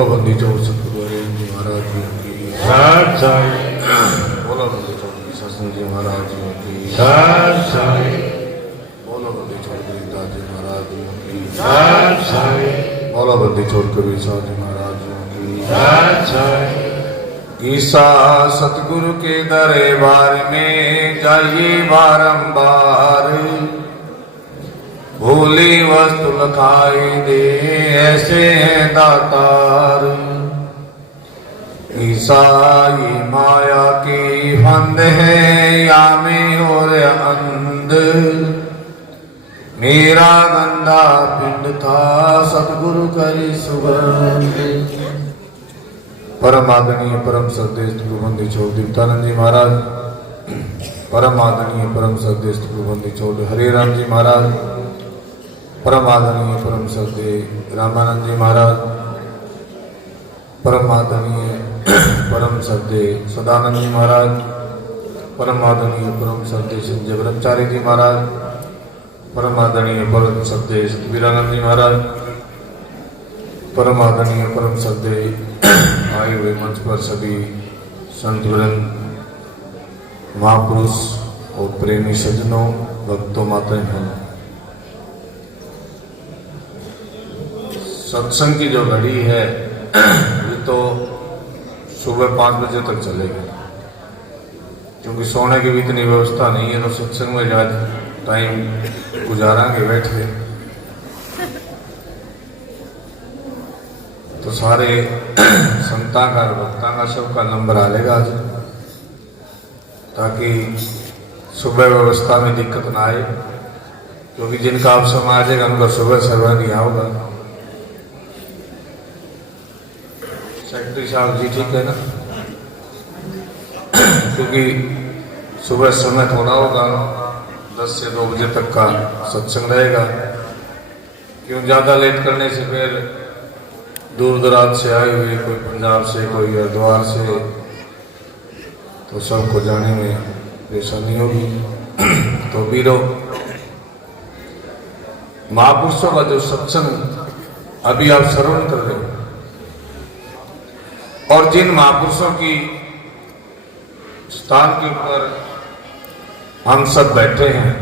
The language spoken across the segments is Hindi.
बोलो बंदी चोर सतगुरु हरिराम जी महाराज जी की साथ साई, बोलो बंदी चोर सत्संग जी महाराज जी की साथ साई, बोलो बंदी चोर गरीबदास जी महाराज जी की साथ साई, बोलो बंदी चोर कबीर साहब जी महाराज जी की साथ साई। ईसा सतगुरु के दरबार में जाइए बारंबार, भूली वस्तु लखाई दे ऐसे हैं दातार। ईसाई माया की फंद है या में और अंध, मेरा गंदा पिंड था सतगुरु करी सुगंध। परम आदरणीय परम सदेश गुरुबंदी छोड़ दीप्तानंद जी महाराज, परम आदरणीय परम सदेश गुरुबंदी छोड़ हरिराम जी महाराज, परम आदरणीय परम सदे रामानंद जी महाराज, परम आदरणीय परम सदे सदानंद जी महाराज, परम आदरणीय परम सदे संजय ब्रह्मचारी जी महाराज, परम आदरणीय परम सदे वीरानंद जी महाराज, परम आदरणीय परम सदे आए हुए मंच पर सभी संत वृंद, महापुरुष और प्रेमी सज्जनों, भक्तों, माताएं बहनों, सत्संग की जो घड़ी है ये तो सुबह 5 बजे तक चलेगी, क्योंकि सोने की भी इतनी व्यवस्था नहीं है, तो सत्संग में ज्यादा टाइम गुजारांगे बैठ के। तो सारे संतां का भक्तां का सबका नंबर आ लेगा आज, ताकि सुबह व्यवस्था में दिक्कत ना आए, क्योंकि जिनका आप समय आ जाएगा उनका सुबह सर्वर नहीं होगा। सेक्रेटरी साहब जी ठीक है ना, क्योंकि सुबह समय थोड़ा होगा, 10 से 2 बजे तक का सत्संग रहेगा। क्यों ज्यादा लेट करने से फिर दूर दराज से आए हुए, कोई पंजाब से, कोई हरिद्वार से, तो सबको जाने में परेशानी होगी। तो वीरों, महापुरुषों का जो सत्संग अभी आप श्रवण कर रहे हो, और जिन महापुरुषों की स्थान के ऊपर हम सब बैठे हैं,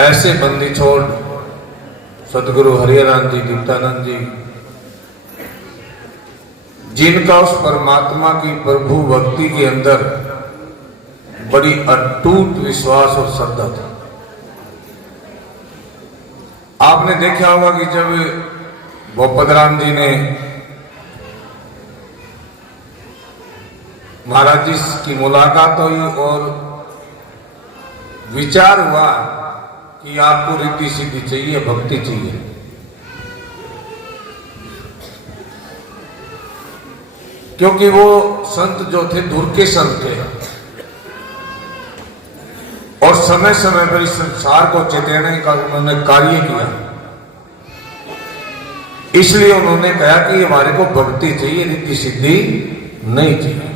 ऐसे बंदी छोड़ सदगुरु हरिराम जी, दीप्तानंद जी, जिनका उस परमात्मा की प्रभु भक्ति के अंदर बड़ी अटूट विश्वास और श्रद्धा था। आपने देखा होगा कि जब भोपतराम जी ने महाराज जी की मुलाकात हुई और विचार हुआ कि आपको रिद्धि सिद्धि चाहिए, भक्ति चाहिए, क्योंकि वो संत जो थे दूर के संत थे, और समय समय पर इस संसार को चेतने का उन्होंने कार्य किया। इसलिए उन्होंने कहा कि हमारे को भक्ति चाहिए, रिद्धि सिद्धि नहीं चाहिए।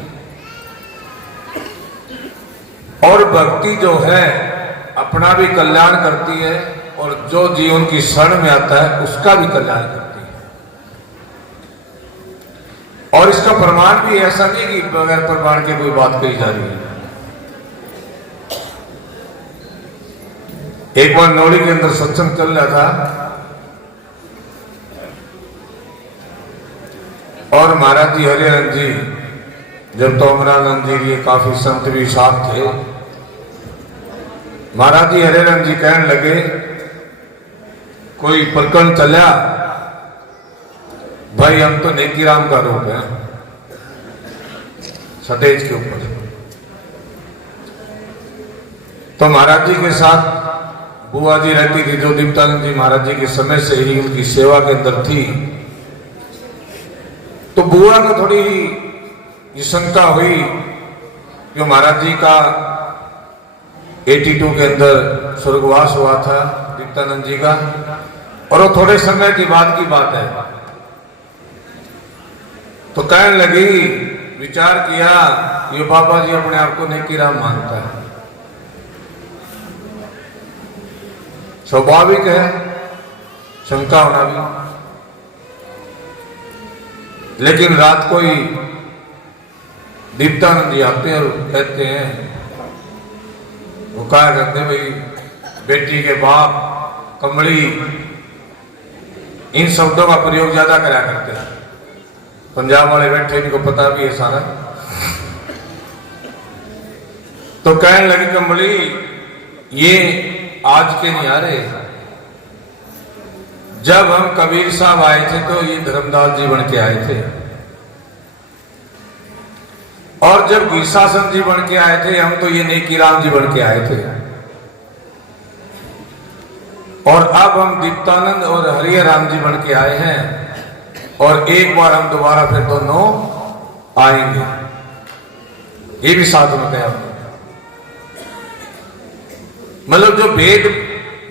और भक्ति जो है अपना भी कल्याण करती है, और जो जीवन की शरण में आता है उसका भी कल्याण करती है। और इसका प्रमाण भी ऐसा नहीं कि बगैर प्रमाण के कोई बात कही जा रही है। एक बार नौड़ी के अंदर सत्संग चल रहा था, और महाराज जी हरिराम जी, जब तो अमरानंद जी ये काफी संत भी साथ थे, महाराज जी हरिराम जी कहने लगे, कोई प्रकरण चला भाई, हम तो नेकीराम का रूप है सटेज के ऊपर। तो महाराज जी के साथ बुआ जी रहती थी, जो दीप्तानंद जी महाराज जी के समय से ही उनकी सेवा के अंदर थी। तो बुआ को थोड़ी ये शंका हुई कि महाराज जी का 82 के अंदर स्वर्गवास हुआ था दीप्तानंद जी का, और वो थोड़े समय की बात है। तो कहने लगी, विचार किया, ये बाबा जी अपने आप को नेकीराम मानता है, स्वाभाविक है शंका होना भी। लेकिन रात को ही दीप्तानंद जी आते हैं और कहते हैं, वो कहा करते भाई बेटी के बाप, कमली, इन शब्दों का प्रयोग ज्यादा करा करते हैं। पंजाब वाले बैठे, इनको पता भी है सारा। तो कहने लगे कमली ये आज के नहीं आ रहे, जब हम कबीर साहब आए थे तो ये धर्मदास जी बन के आए थे, और जब गिरशासन जी बन के आए थे हम तो ये नेकीराम जी बन के आए थे, और अब हम दीप्तानंद और हरिहर राम जी बन के आए हैं, और एक बार हम दोबारा फिर दोनों आएंगे। ये भी साथ में कहा, मतलब जो भेद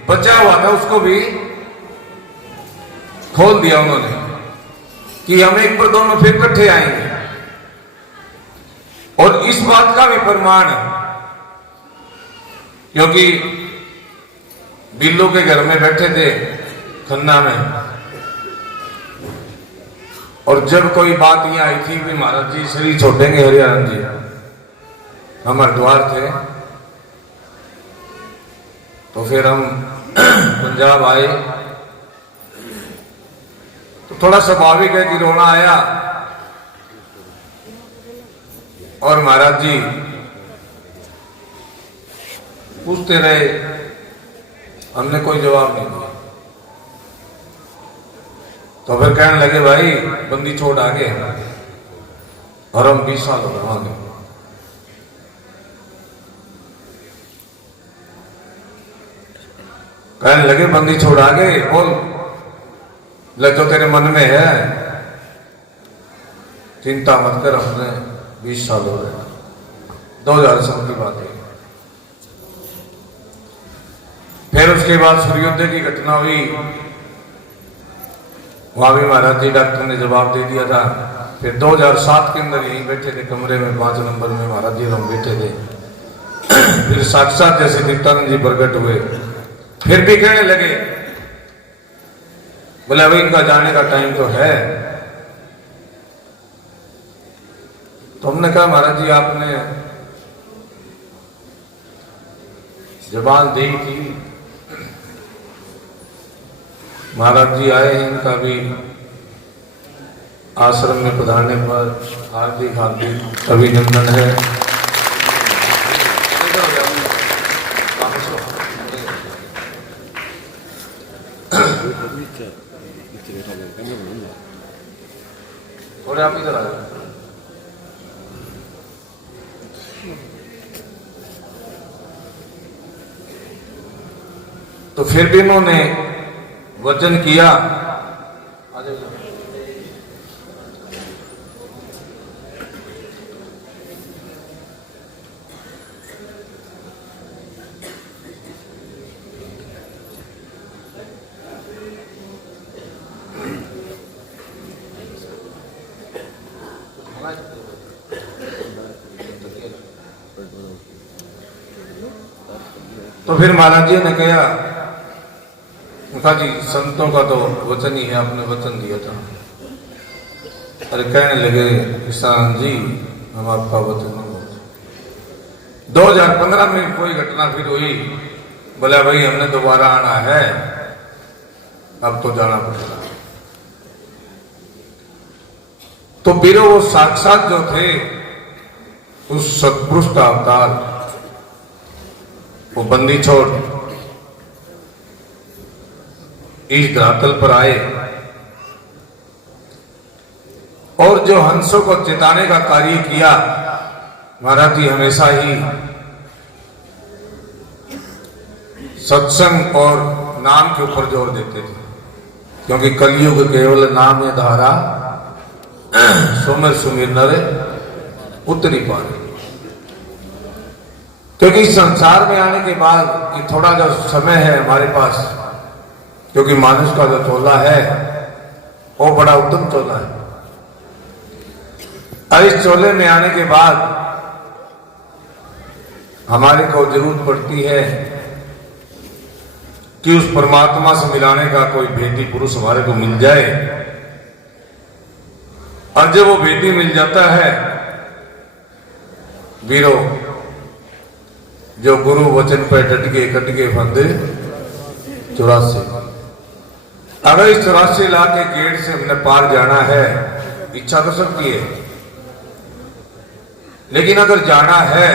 बचा हुआ था उसको भी खोल दिया उन्होंने कि हम एक पर दोनों फिर इकट्ठे आएंगे। और इस बात का भी प्रमाण, क्योंकि बिल्लू के घर में बैठे थे खन्ना में, और जब कोई बात ये आई थी कि महाराज जी शरीर छोड़ेंगे हरियाणा जी, हम हरिद्वार थे, तो फिर हम पंजाब आए, तो थोड़ा स्वाभाविक है कि रोना आया, और महाराज जी पूछते रहे, हमने कोई जवाब नहीं दिया। तो फिर कहने लगे भाई बंदी छोड़ आ गए, और हम 20 साल हो गए वहां गए। कहने लगे बंदी छोड़ आ गए, बोल ले जो तेरे मन में है, चिंता मत कर, हमने 20 साल हो गए, 2000 साल की बात है। फिर उसके बाद सूर्योदय की घटना हुई, वहां भी महाराज जी डॉक्टर ने जवाब दे दिया था। फिर 2007 के अंदर यहीं बैठे थे कमरे में, 5 नंबर में महाराज जी हम बैठे थे। फिर साक्षात जैसे दीप्तानंद जी प्रकट हुए, फिर भी कहने लगे, बोले अभी इनका जाने का टाइम तो है। तो हमने कहा महाराज जी आपने जबान दी थी, महाराज जी आए हैं, इनका भी आश्रम में पधारने पर हार्दिक हार्दिक अभिनंदन है। थोड़े आप इधर आ जाओ। तो फिर भी उन्होंने वचन किया, तो फिर महाराज जी ने कहा, उनका जी संतों का तो वचन ही है, आपने वचन दिया था। अरे कहने लगे किसान जी हम आपका वचन नहीं बोलते। 2015 में कोई घटना फिर हुई, बोला भाई हमने दोबारा आना है, अब तो जाना पड़ेगा। तो फिर वो साक्षात जो थे उस सत्पुरुष का अवतार, वो बंदी छोड़ इस धरातल पर आए, और जो हंसों को चेताने का कार्य किया। महाराज जी हमेशा ही सत्संग और नाम के ऊपर जोर देते थे, क्योंकि कलयुग केवल नाम है धारा, सुमिर सुमिर नर उतरी पार। क्योंकि संसार में आने के बाद ये थोड़ा जो समय है हमारे पास, क्योंकि मानुष का जो चोला है वो बड़ा उत्तम चोला है, और इस चोले में आने के बाद हमारे को जरूरत पड़ती है कि उस परमात्मा से मिलाने का कोई भेदी पुरुष हमारे को मिल जाए, और जब वो भेदी मिल जाता है वीरो, जो गुरु वचन पर डट के फंदे 84। अगर इस 84 लाख के गेट से हमने पार जाना है, इच्छा तो सबकी है, लेकिन अगर जाना है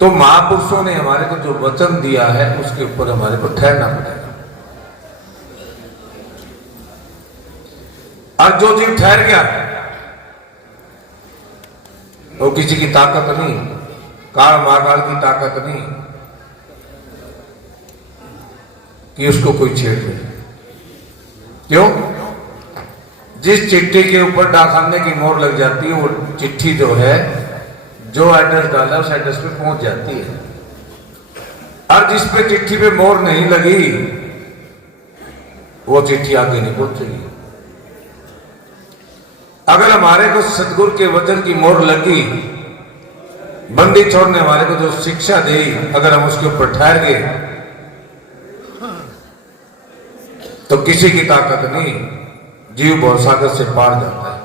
तो महापुरुषों ने हमारे को जो वचन दिया है उसके ऊपर हमारे को ठहरना पड़ेगा। और जो जीव ठहर गया वो किसी की ताकत नहीं, काल महाकाल की ताकत नहीं कि उसको कोई छेड़ दे। क्यों? जिस चिट्ठी के ऊपर डाकखाने की मोहर लग जाती है, वो चिट्ठी जो है, जो एड्रेस डाला उस एड्रेस पे पहुंच जाती है। और जिस पे चिट्ठी पे मोहर नहीं लगी वो चिट्ठी आगे नहीं पहुंचेगी। अगर हमारे को सतगुरु के वचन की मोहर लगी, बंदी छोड़ने हमारे को जो शिक्षा दी, अगर हम उसके ऊपर ठहर गए तो किसी की ताकत नहीं, जीव भवसागर से पार जाता है।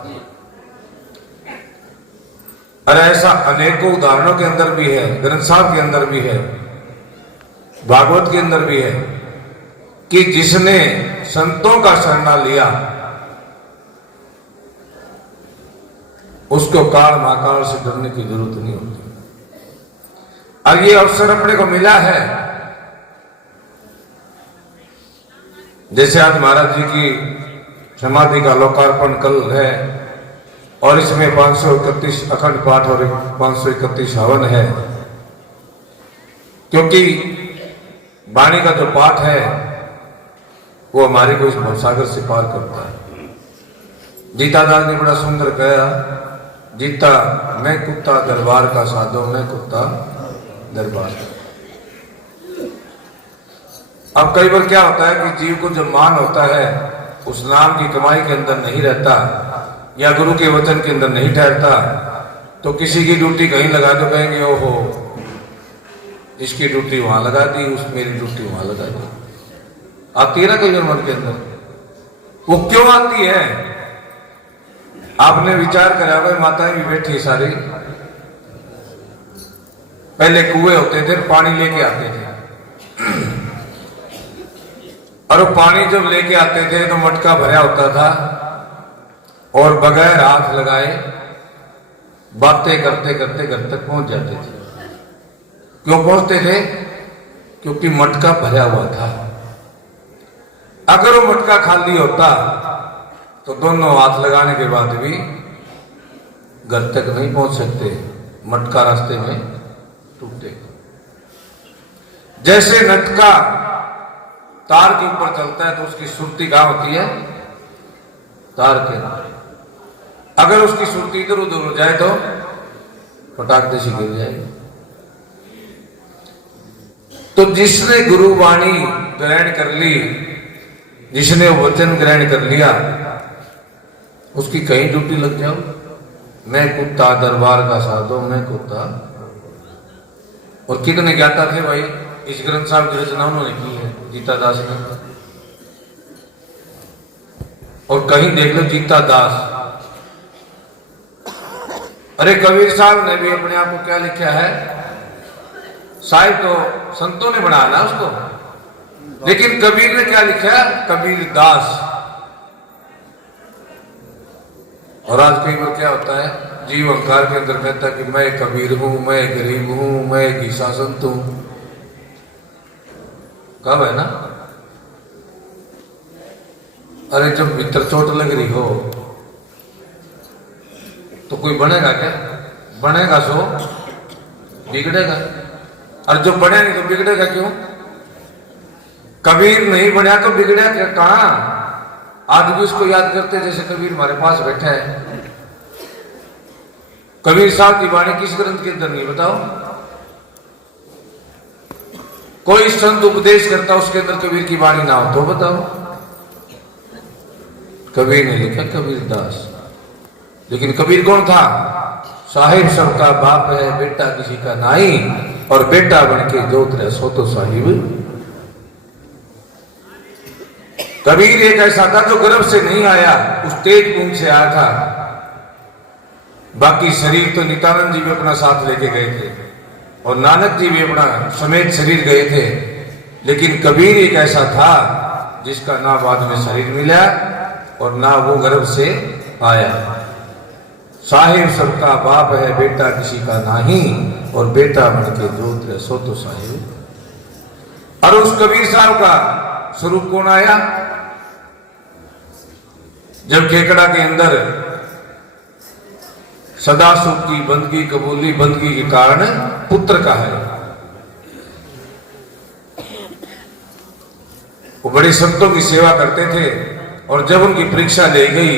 और ऐसा अनेकों उदाहरणों के अंदर भी है, ग्रंथ साहब के अंदर भी है, भागवत के अंदर भी है कि जिसने संतों का शरणा लिया उसको काल महाकाल से डरने की जरूरत नहीं होती। और ये अवसर अपने को मिला है, जैसे आज महाराज जी की समाधि का लोकार्पण कल है और इसमें 531 अखंड पाठ और 531 हवन है, क्योंकि वाणी का जो पाठ है वो हमारे को इस भवसागर से पार करता है। जीता दास ने बड़ा सुंदर कहा, जीता मैं कुत्ता दरबार का साधो, मैं कुत्ता दरबार का। अब कई बार क्या होता है कि जीव को जो मान होता है उस नाम की कमाई के अंदर नहीं रहता या गुरु के वचन के अंदर नहीं ठहरता, तो किसी की ड्यूटी कहीं लगा तो कहेंगे ओहो इसकी ड्यूटी वहां लगा दी, उस मेरी ड्यूटी वहां लगा दी। आती है ना कई बार मन के अंदर। वो क्यों आती है? आपने विचार करा होगा, माताएं भी बैठी सारी, पहले कुएं होते थे, पानी लेके आते थे और वो पानी जब लेके आते थे तो मटका भरा होता था और बगैर हाथ लगाए बातें करते करते घर तक पहुंच जाते थे। क्यों पहुंचते थे? क्योंकि मटका भरा हुआ था। अगर वो मटका खाली होता तो दोनों हाथ लगाने के बाद भी घर तक नहीं पहुंच सकते, मटका रास्ते में टूटे। जैसे नटका तार के ऊपर चलता है तो उसकी सुरती कहां होती है? तार के अंदर। अगर उसकी सुरती इधर उधर हो जाए तो फटाक से गिर जाएगी। तो जिसने गुरु वाणी ग्रहण कर ली, जिसने वचन ग्रहण कर लिया, उसकी कहीं ड्यूटी लग जाओ, मैं कुत्ता दरबार का साधो, मैं कुत्ता। और कितने ज्ञाता थे भाई, इस ग्रंथ साहब की रचना उन्होंने की है, जीता दास ने। और कहीं देख लो जीता दास, अरे कबीर साहब ने भी अपने आप को क्या लिखा है? साहिब तो संतों ने बनाया ना उसको, लेकिन कबीर ने क्या लिखा? कबीर दास। और आज कई बार क्या होता है, जीव अहंकार के अंदर कहता है कि मैं कबीर हूं, मैं गरीब हूं, मैं घीसा संत हूं। कब है ना? अरे जब भीतर चोट लग रही हो तो कोई बनेगा क्या? बनेगा सो बिगड़ेगा, और जो बने नहीं तो बिगड़ेगा क्यों? कबीर नहीं बना तो बिगड़ा क्या? कहां? आज भी उसको याद करते जैसे कबीर हमारे पास बैठा है। कबीर साहब की वाणी किस ग्रंथ के अंदर नहीं बताओ? कोई संत उपदेश करता उसके अंदर कबीर की वाणी ना हो तो बताओ। कबीर ने लिखा कबीर दास। लेकिन कबीर कौन था? साहिब सबका बाप है, बेटा किसी का नाई, और बेटा बन के जोत रहे सो तो साहिब। कबीर एक ऐसा था जो गर्भ से नहीं आया, उस तेज पूंछ से आया था। बाकी शरीर तो नित्यानंद जी भी अपना साथ लेके गए थे और नानक जी भी अपना समेत शरीर गए थे, लेकिन कबीर एक ऐसा था जिसका ना बाद में शरीर मिला और ना वो गर्भ से आया। साहिब सबका बाप है, बेटा किसी का नहीं, और बेटा बन के जोत सो तो साहिब। और उस कबीर साहब का स्वरूप कौन आया? जब खेकड़ा के अंदर सदा सुख की बंदगी कबूली, बंदगी के कारण पुत्र का है, वो बड़े संतों की सेवा करते थे। और जब उनकी परीक्षा ले गई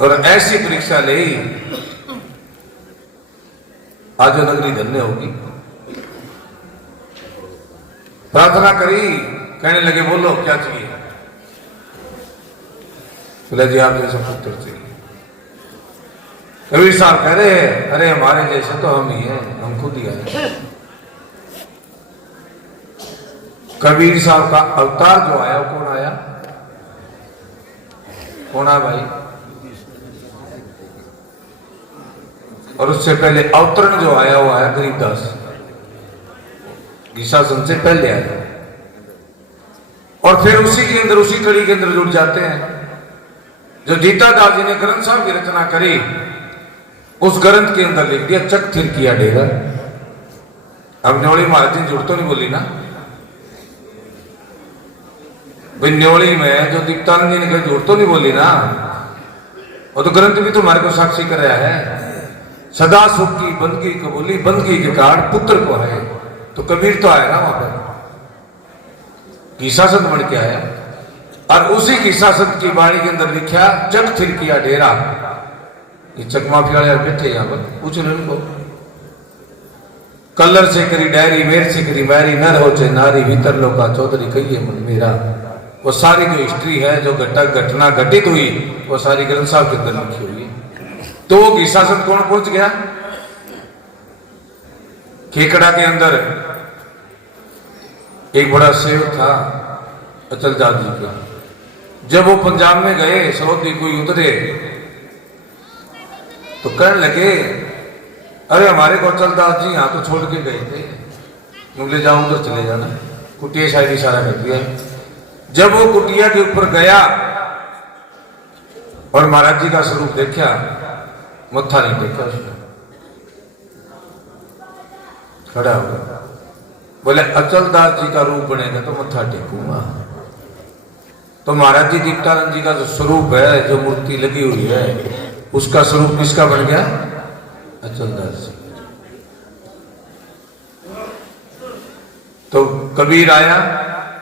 और ऐसी परीक्षा ले, आज नगरी धन्य होगी, प्रार्थना करी, कहने लगे बोलो क्या चाहिए? बोला जी आप जैसा पुत्र चाहिए। कबीर साहब कह रहे हैं अरे हमारे जैसे तो हम ही हैं, हम खुद ही आए। कबीर साहब का अवतार जो आया वो कौन आया? कौन आया भाई? और उससे पहले अवतरण जो आया वो आया गरीबदास, गीसासन से पहले आया। और फिर उसी के अंदर, उसी कड़ी के अंदर जुड़ जाते हैं। जो जीता दास जी ने ग्रंथ साहब की रचना करी, उस ग्रंथ के अंदर लिख दिया चक थिर किया डेरा। अब न्योली महाराज जी जुड़ तो नहीं बोली ना भाई, न्योली में जो दीप्तानंद जी ने कही जुड़ तो नहीं बोली ना, और तो ग्रंथ भी तुम्हारे को साक्षी कराया है। सदा सुख की बंदगी कबूली, बंदगी के कारण पुत्र को है। तो कबीर तो आया ना वहां पर, गीसा संत बन के आया। और उसी गीसा संत की वाणी के अंदर लिखा चक थिर किया डेरा। ये चक माफी वाले बैठे यहाँ पर, पूछ रहे उनको। कलर से करी डायरी, मेर से करी मैरी, नर हो चे नारी, भीतर लोका चौधरी कहिए मन मेरा। वो सारी जो हिस्ट्री है, जो घटना घटित हुई, वो सारी ग्रंथ साहब के अंदर लिखी हुई है। तो वो गीसा संत कौन पहुंच गया? खेकड़ा के अंदर एक बड़ा सेव था अचलदास जी का। जब वो पंजाब में गए, सरोदी कोई उतरे तो कहने लगे अरे हमारे को अचलदास जी यहाँ तो छोड़ के गए थे, तुम ले जाओ उधर चले जाना। कुटिया शायद इशारा कर दिया। जब वो कुटिया के ऊपर गया और महाराज जी का स्वरूप देखा, मत्था नहीं देखा उसने, खड़ा हो गया। बोले अचलदास जी का रूप बनेगा तो मत्था टेकूंगा। तो महाराज जी दीप्तानंद जी का जो स्वरूप है, जो मूर्ति लगी हुई है, उसका स्वरूप किसका बन गया? अचलदास। तो कबीर आया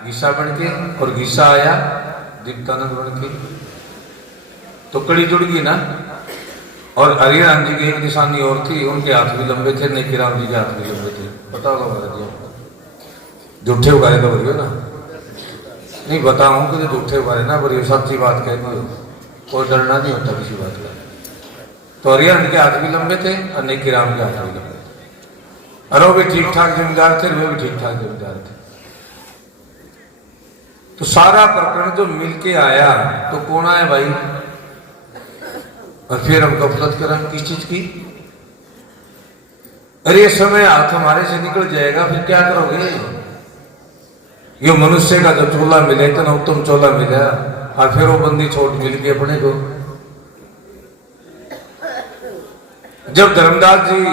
गीसा बन के, और गीसा आया दीप्तानंद बन के, तो कड़ी जुड़ गई ना। और हरिराम जी की एक निशानी और थी, उनके हाथ भी लंबे थे, नेकीराम जी के हाथ भी लंबे थे। पता होगा महाराज जी आपको, झूठे उगारे तो भरियो ना, नहीं बताऊं कि झूठे उगारे ना भरियो, सच्ची बात कहती हो, कोई डरना नहीं होता किसी बात का। तो हरियाणा के हाथ भी लंबे थे और नेकीराम के हाथ भी लंबे थे, और वो भी ठीक ठाक जमींदार थे, वे भी ठीक ठाक जमींदार थे। तो सारा प्रकरण जो मिलके आया, तो कौन आया भाई? और फिर हम गफलत करें किस चीज की? अरे समय हाथ हमारे से निकल जाएगा, फिर क्या करोगे? ये मनुष्य का जो चोला मिले, इतना उत्तम चोला मिला, और फिर वो बंदी छोट मिल गई अपने को। जब धर्मदास जी,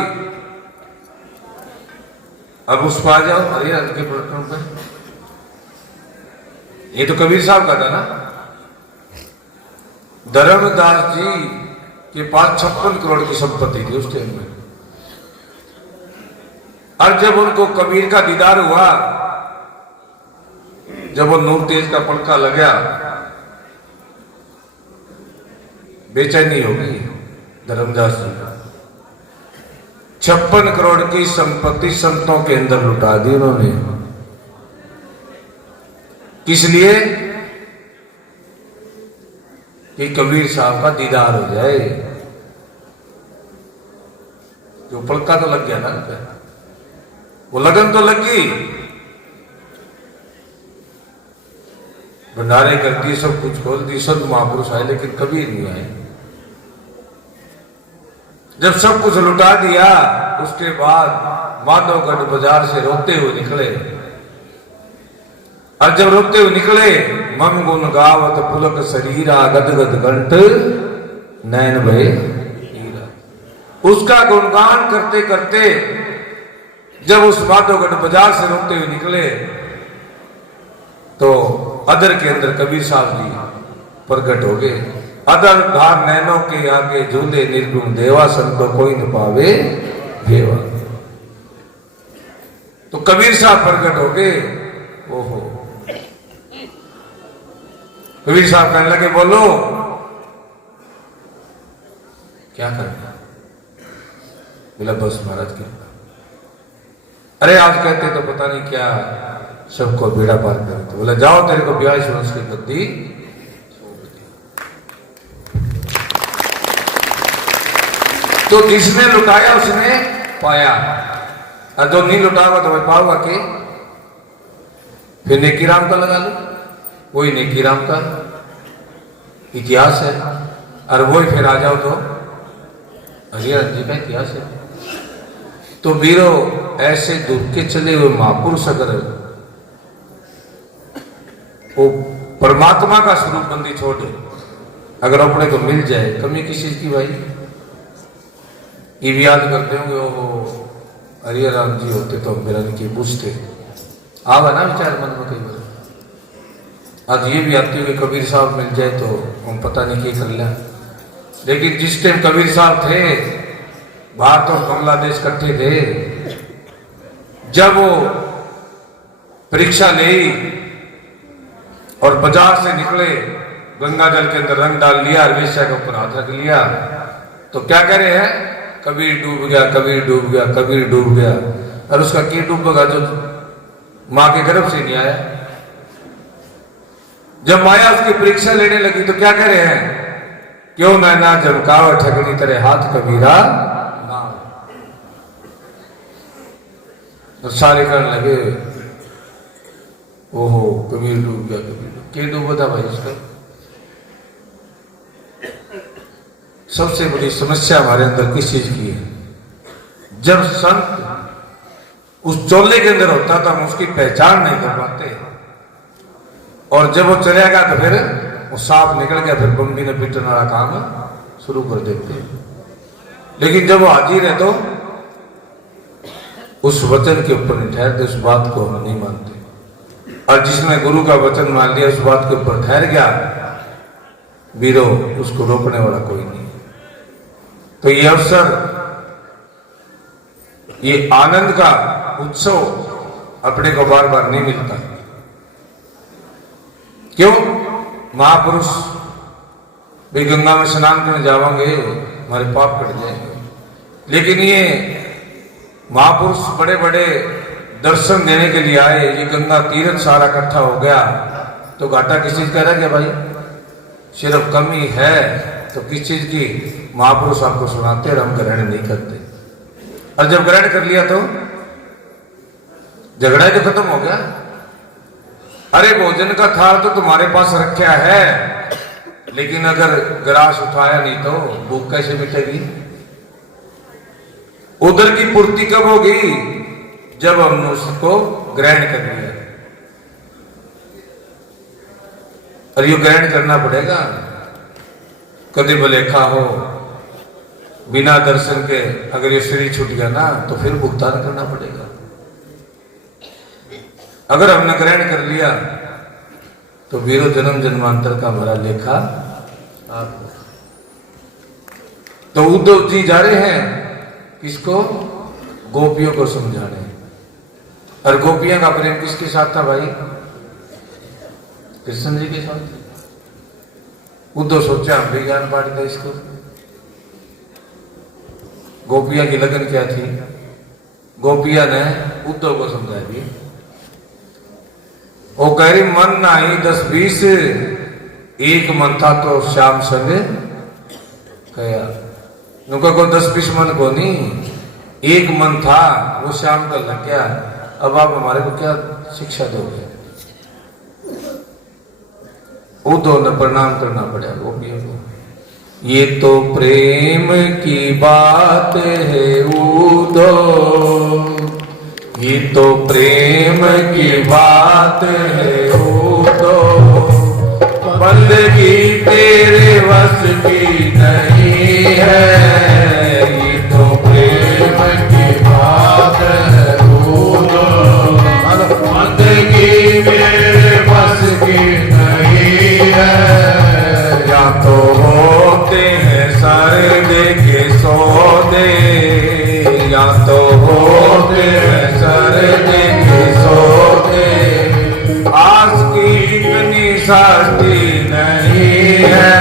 अब उस पर आ जाओ हरियाणा के प्रकरण पे, ये तो कबीर साहब का था ना। धर्मदास जी के पास 56 करोड़ की संपत्ति थी उस टाइम में। और जब उनको कबीर का दीदार हुआ, जब वो नूर तेज का पलका लगा, बेचैनी होगी धर्मदास जी का। 56 करोड़ की संपत्ति संतों के अंदर लुटा दी उन्होंने। किस लिए? कि कबीर साहब का दीदार हो जाए। जो पलका तो लग गया ना, वो लगन तो लगी। भंडारे कर दिए, सब कुछ खोल दी, संत महापुरुष आए, लेकिन कबीर नहीं आए। जब सब कुछ लुटा दिया, उसके बाद माधवगढ़ बाजार से रोते हुए निकले। और जब रोते हुए निकले, मम गुण गावत पुलक शरीरा, गदगद कंठ नैन भय हीरा। उसका गुणगान करते करते जब उस माधवगढ़ बाजार से रोते हुए निकले, तो अदर के अंदर कबीर साहब जी प्रकट हो गए। अदर धार नैनों के आगे झूले निर्गुण देवा, संतो कोई न पावे भेवा। तो कबीर साहब प्रकट हो गए। ओहो, कबीर साहब कहने लगे, बोलो क्या करना? बोला बस महाराज क्या। अरे आज कहते तो पता नहीं क्या सबको बेड़ा पार करते। बोला जाओ, तेरे को 42 वर्ष की गद्दी। तो जिसने लुटाया उसने पाया, और जो नहीं लुटावा तो भाई पाऊंगा के। फिर नेकी राम का लगा लो, वही नेकी राम का इतिहास है। और वही फिर आ जाओ तो हरिहर जी का इतिहास है। तो वीरो, ऐसे दूर के चले हुए महापुरुष अगर वो परमात्मा का स्वरूप बंदी छोड़े, अगर अपने को मिल जाए, कमी किस चीज की भाई? ये भी याद करते होंगे, वो हरिहर राम जी होते तो मेरा नहीं पूछते, आवा ना विचार मन में कई बार। आज ये भी आती है कि कबीर साहब मिल जाए तो हम पता नहीं क्या कर लिया। लेकिन जिस टाइम कबीर साहब थे, भारत और बांग्लादेश इकट्ठे थे, जब वो परीक्षा ली और बाजार से निकले, गंगा जल के अंदर रंग डाल लिया और वेश्या के ऊपर हाथ रख लिया, तो क्या कह रहे हैं? कबीर डूब गया, कबीर डूब गया, कबीर डूब गया। और उसका क्यों डूबेगा? जो मां के गर्भ से नहीं आया। जब माया उसकी परीक्षा लेने लगी तो क्या कह रहे हैं? क्यों नैना झमकाव ठगनी तेरे हाथ कबीरा। तो सारे करने लगे, ओहो कबीर डूब गया, कबीर क्या डूबा था भाई उसका? सबसे बड़ी समस्या हमारे अंदर किस चीज की है? जब संत उस चोले के अंदर होता था, हम उसकी पहचान नहीं कर पाते, और जब वो चले गया तो फिर वो सांप निकल गया, फिर बम्बी ने पीटने वाला काम शुरू कर देते। लेकिन जब वो हाजिर है तो उस वचन के ऊपर नहीं ठहरते, उस बात को हम नहीं मानते। और जिसने गुरु का वचन मान लिया, उस बात के ऊपर ठहर गया, वीरो, उसको रोकने वाला कोई नहीं। तो ये अवसर, ये आनंद का उत्सव अपने को बार बार नहीं मिलता। क्यों? महापुरुष भी गंगा में स्नान करने जावांगे, हमारे पाप कट जाएंगे। लेकिन ये महापुरुष बड़े बड़े दर्शन देने के लिए आए, ये गंगा तीर्थ सारा इकट्ठा हो गया, तो घाटा किस चीज का रह गया भाई? सिर्फ कमी है तो किस चीज की? महापुरुष आपको सुनाते और हम ग्रहण नहीं करते। और जब ग्रहण कर लिया तो झगड़ा ही तो खत्म हो गया। अरे भोजन का थाल तो तुम्हारे पास रखा है, लेकिन अगर ग्रास उठाया नहीं तो भूख कैसे मिटेगी? उधर की पूर्ति कब होगी? जब हमने उसको ग्रहण कर लिया। और ये ग्रहण करना पड़ेगा। कभी भलेखा हो, बिना दर्शन के अगर ये शरीर छूट गया ना, तो फिर भुगतान करना पड़ेगा। अगर हमने ग्रहण कर लिया तो वीरो जन्म जन्मांतर का हमारा लेखा आप। तो उद्धव जी जा रहे हैं किसको? गोपियों को समझाने। और गोपियां का प्रेम किसके साथ था भाई? कृष्ण जी के साथ। उद्धव सोचा हम भी ज्ञान बांट दें इसको। गोपियां की लगन क्या थी? गोपियां ने उद्धव को समझा दिया। वो कह रही मन नहीं 10-20, एक मन था तो श्याम संग कया। उनका को 10-20 मन को नहीं, एक मन था, वो श्याम का लग गया। अब आप हमारे को क्या शिक्षा दोगे? उदो ने प्रणाम करना पड़ा गोपियों को। ये तो प्रेम की बात है उदो, ये तो प्रेम की बात है उदो, बंदगी तेरे वश की नहीं है। ये तो प्रेम की बात है उदो, बंदगी मेरे वश की नहीं है। या तो होते हैं सरदे के सौदे, या तो होते हैं सरदे के सौदे, आस की इतनी सस्ती नहीं है।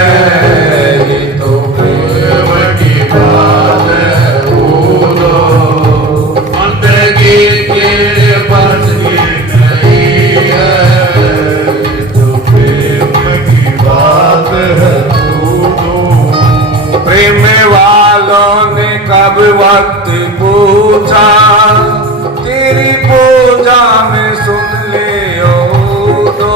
ये तो प्रेम की बात है उदो, बंदगी तेरे वश की नहीं है। ये तो प्रेम की बात है उदो। प्रेम वालों ने कब वक्त पूछा, तेरी पूजा में सुन ले उदो।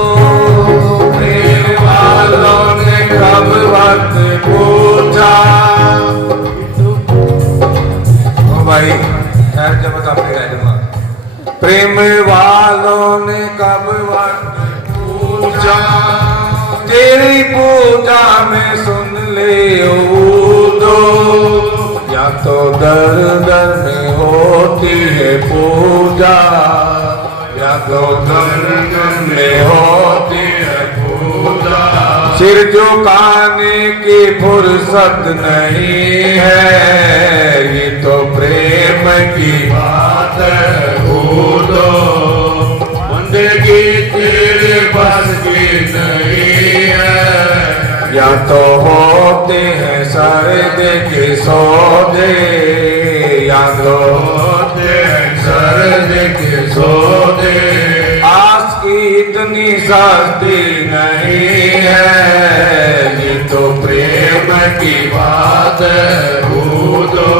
प्रेम वालों ने कब वक्त पूछा। ओ भाई यार जब तक आपने गाया जमा। प्रेम वालों ने कब वक्त पूछा, तेरी पूजा में सुन ले उदो। या तो दर दर में होती है पूजा, या तो दर दर में होती है पूजा, सिर झुकाने की फुर्सत नहीं है। ये तो प्रेम की बात है उदो, बंदगी तेरे बस की नहीं है। या तो होते हैं सरदे के सौदे, या तो होते हैं सरदे के सौदे, आस की इतनी सस्ती नहीं है। ये तो प्रेम की बात है उदो,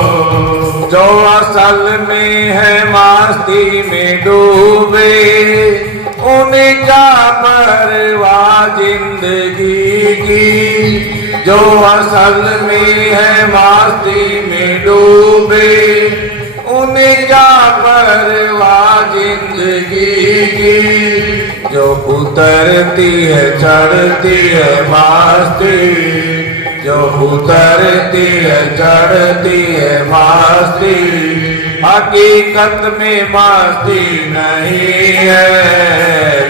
जो असल में है मस्ती में डूबे, उन्हें क्या परवाह जिंदगी की। जो असल में है मस्ती में डूबे, उन्हें क्या परवाह जिंदगी की। जो उतरती है चढ़ती है मस्ती, जो उतरती है चढ़ती है मस्ती, हकीकत में मस्ती नहीं है।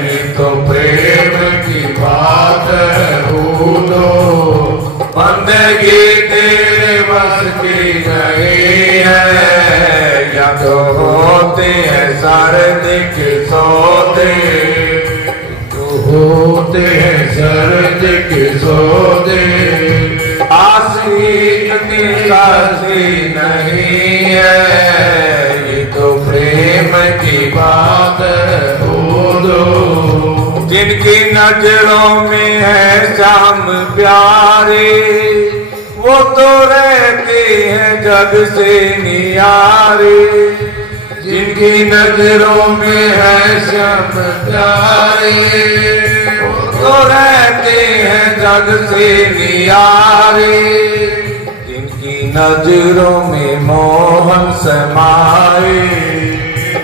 ये तो प्रेम की बात है उदो, बंदगी तेरे बस की नहीं है। या तो होते हैं सरदे के सौदे, तो होते हैं सरदे के सौदे, आसी इतनी सस्ती नहीं है। ये तो प्रेम की बात है उदो, जिनकी नजरों में है श्याम प्यारे, वो तो रहते हैं जग से नियारे। जिनकी नजरों में है श्याम प्यारे, वो तो रहते हैं जग से नियारे। जिनकी नजरों में मोहन समाए,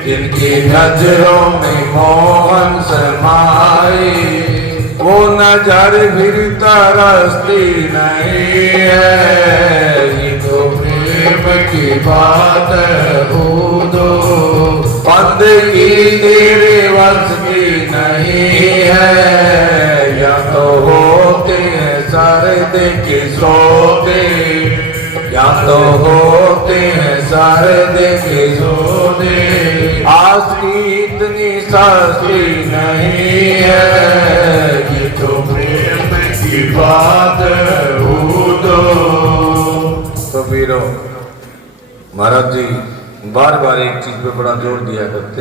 जिनकी नजरों में मोहन समाए, वो नजर फिर तरसती नहीं है। ये तो प्रेम की बात है उदो, बंदगी तेरे वश की नहीं है। या तो होते हैं सरदे के सौदे, या तो होते हैं सरदे के सौदे, आस की इतनी सस्ती नहीं है। ये तो प्रेम की बात है उदो। तो वीरों, महाराज जी बार बार एक चीज पे बड़ा जोर दिया करते।